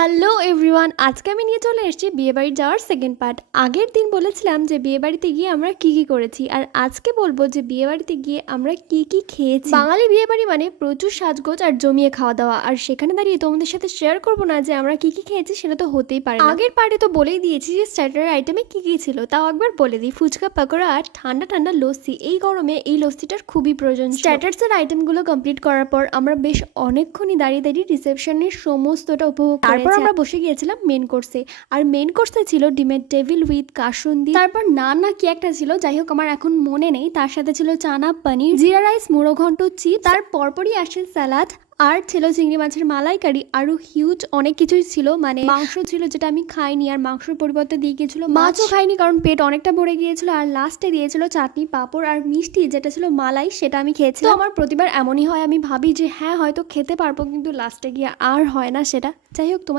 Hello everyone, আজকে আমি নিয়ে চলে এসেছি বিয়েবাড়ি যাওয়ার সেকেন্ড পার্ট। আগের দিন বলেছিলাম যে বিয়েবাড়িতে গিয়ে আমরা কি কি করেছি, আর আজকে বলবো যে বিয়েবাড়িতে গিয়ে আমরা কি কি খেয়েছি। বাঙালি বিয়েবাড়ি মানে প্রচুর সাজগোজ আর জমিয়ে খাওয়া দাওয়া, আর সেখানে দাঁড়িয়ে তোমাদের সাথে শেয়ার করবো না যে আমরা কি কি খেয়েছি, সেটা তো হতেই পারে না। আগের পার্টে তো বলেই দিয়েছি যে স্টার্টার আইটেমে কি কি ছিল, তাও একবার বলে দিই। ফুচকা, পাকোড়া আর ঠান্ডা ঠান্ডা লস্যি। এই গরমে এই লস্যিটার খুবই প্রয়োজন। স্টার্টার্সের আইটেমগুলো কমপ্লিট করার পর আমরা বেশ অনেকক্ষণই দাঁড়িয়ে দাঁড়িয়ে রিসেপশনের সমস্তটা উপভোগ করেছি। তারপর আমরা বসে গিয়েছিলাম মেন কোর্সে, আর মেন কোর্সে ছিল ডিমের টেবিল উইথ কাসুন্দি, তারপর না কি একটা ছিল, যাই হোক আমার এখন মনে নেই। তার সাথে ছিল চানা পনির, জিরা রাইস, মুড়ো ঘন্ট, চিপস, তার পরপরই আসে স্যালাড, আর ছিল চিংড়ি মাছের মালাইকারি, আরো হিউজ অনেক কিছুই ছিল। মানে মাংস ছিল যেটা আমি খাইনি, আর মাংসের পরিবর্তে দিয়ে গিয়েছিল মাছও খাইনি কারণ পেট অনেকটা ভরে গিয়েছিল। আর লাস্টে দিয়েছিল চাটনি, পাঁপড় আর মিষ্টি, যেটা ছিল মালাই, সেটা আমি খেয়েছি। তো আমার প্রতিবার এমনই হয়, আমি ভাবি যে হ্যাঁ হয়তো খেতে পারবো, কিন্তু লাস্টে গিয়ে আর হয় না সেটা। যাই হোক।